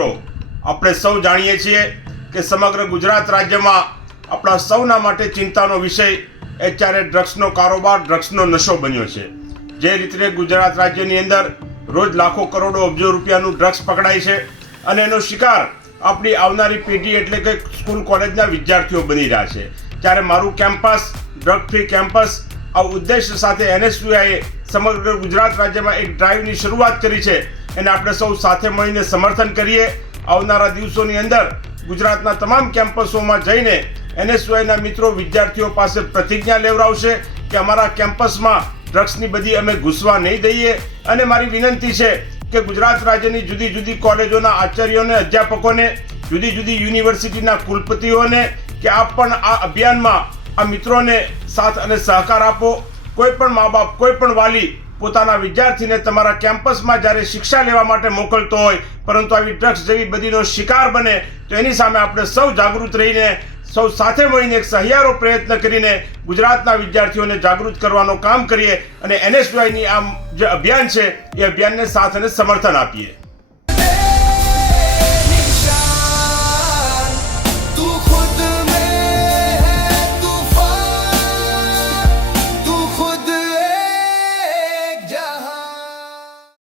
આપણે સૌ જાણીએ છીએ કે સમગ્ર ગુજરાત રાજ્યમાં આપણા સૌના માટે ચિંતાનો વિષય અત્યારે ડ્રગ્સનો કારોબાર, ડ્રગ્સનો નશો બન્યો છે। જે રીતે ગુજરાત રાજ્યની અંદર રોજ લાખો કરોડો અબજો રૂપિયાનું ડ્રગ્સ પકડાય છે અને એનો શિકાર આપણી આવનારી પેઢી એટલે કે સ્કૂલ કોલેજના વિદ્યાર્થીઓ બની રહ્યા છે। ત્યારે મારું કેમ્પસ ડ્રગ ફ્રી કેમ્પસ આ ઉદ્દેશ્ય સાથે NSUIએ સમગ્ર ગુજરાત રાજ્યમાં એક ડ્રાઈવની શરૂઆત કરી છે। એને આપણે સૌ સાથે મળીને સમર્થન કરીએ। આવનારા દિવસોની અંદર ગુજરાતના તમામ કેમ્પસોમાં જઈને NSUIના મિત્રો વિદ્યાર્થીઓ પાસે પ્રતિજ્ઞા લેવડાવશે કે અમારા કેમ્પસમાં ડ્રગ્સની બધી અમે ઘૂસવા નહીં દઈએ। અને મારી વિનંતી છે કે ગુજરાત રાજ્યની જુદી જુદી કોલેજોના આચાર્યોને, અધ્યાપકોને, જુદી જુદી યુનિવર્સિટીના કુલપતિઓને કે આપ પણ આ અભિયાનમાં આ મિત્રોને સાથ અને સહકાર આપો। કોઈ પણ મા બાપ, કોઈ પણ વાલી પોતાના વિદ્યાર્થીને તમારા કેમ્પસમાં જ્યારે શિક્ષા લેવા માટે મોકલતો હોય પરંતુ આવી ડ્રગ્સ જેવી બધીનો શિકાર બને તો એની સામે આપણે સૌ જાગૃત રહીને સૌ સાથે મળીને એક સહિયારો પ્રયત્ન કરીને ગુજરાતના વિદ્યાર્થીઓને જાગૃત કરવાનો કામ કરીએ અને NSUIની આ જે અભિયાન છે એ અભિયાનને સાથ અને સમર્થન આપીએ।